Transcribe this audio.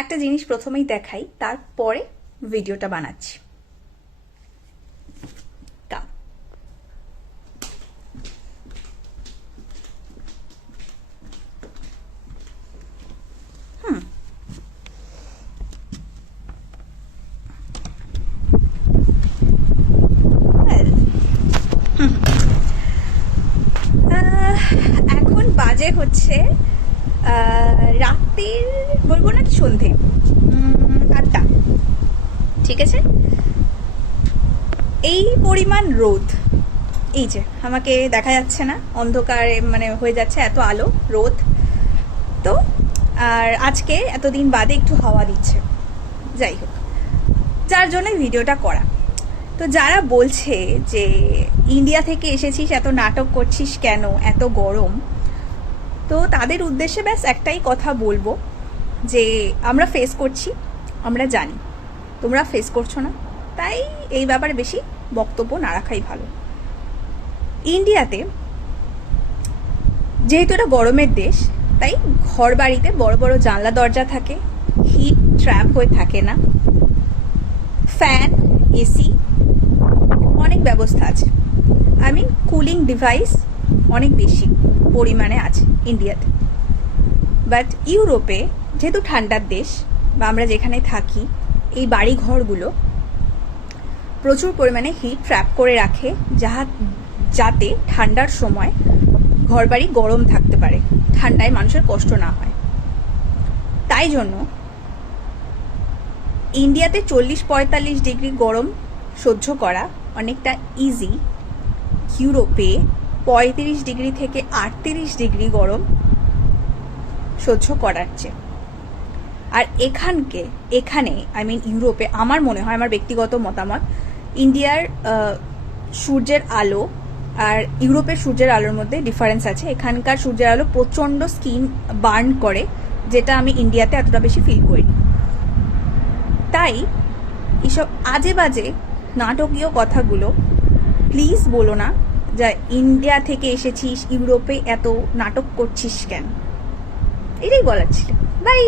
একটা জিনিস প্রথমেই দেখাই, তারপরে ভিডিওটা বানাচ্ছি। এখন বাজে হচ্ছে রাত্রির, বলবো না সন্ধে 8টা, ঠিক আছে। এই পরিমাণ রোদ, এই যে আমাকে দেখা যাচ্ছে না, অন্ধকারে মানে হয়ে যাচ্ছে, এত আলো রোদ। তো আর আজকে এতদিন বাদে একটু হাওয়া দিচ্ছে, যাই হোক, যার জন্য ভিডিওটা করা। তো যারা বলছে যে ইন্ডিয়া থেকে এসেছিস, এত নাটক করছিস কেন, এত গরম, তো তাদের উদ্দেশ্যে ব্যাস একটাই কথা বলবো যে আমরা ফেস করছি, আমরা জানি তোমরা ফেস করছো না, তাই এই ব্যাপারে বেশি বক্তব্য না রাখাই ভালো। ইন্ডিয়াতে যেহেতু এটা গরমের দেশ, তাই ঘর বাড়িতে বড় বড় জানলা দরজা থাকে, হিট ট্র্যাপ হয়ে থাকে না, ফ্যান, এসি, অনেক ব্যবস্থা আছে। কুলিং ডিভাইস অনেক বেশি পরিমাণে আছে ইন্ডিয়াতে। বাট ইউরোপে যেহেতু ঠান্ডার দেশ, বা আমরা যেখানে থাকি, এই বাড়ি ঘরগুলো প্রচুর পরিমাণে হিট ট্র্যাপ করে রাখে, যাতে ঠান্ডার সময় ঘরবাড়ি গরম থাকতে পারে, ঠান্ডায় মানুষের কষ্ট না হয়। তাই জন্য ইন্ডিয়াতে 40-45 ডিগ্রি গরম সহ্য করা অনেকটা ইজি, ইউরোপে 35 ডিগ্রি থেকে 38 ডিগ্রি গরম সহ্য করার চেয়ে। আর এখানে ইউরোপে আমার মনে হয়, আমার ব্যক্তিগত মতামত, ইন্ডিয়ার সূর্যের আলো আর ইউরোপের সূর্যের আলোর মধ্যে ডিফারেন্স আছে। এখানকার সূর্যের আলো প্রচণ্ড স্কিন বার্ন করে, যেটা আমি ইন্ডিয়াতে এতটা বেশি ফিল করিনি। তাই এসব আজে বাজে নাটকীয় কথাগুলো প্লিজ বলো না, যা ইন্ডিয়া থেকে এসেছিস, ইউরোপে এত নাটক করছিস কেন, এটাই বলার ছিল। বাই।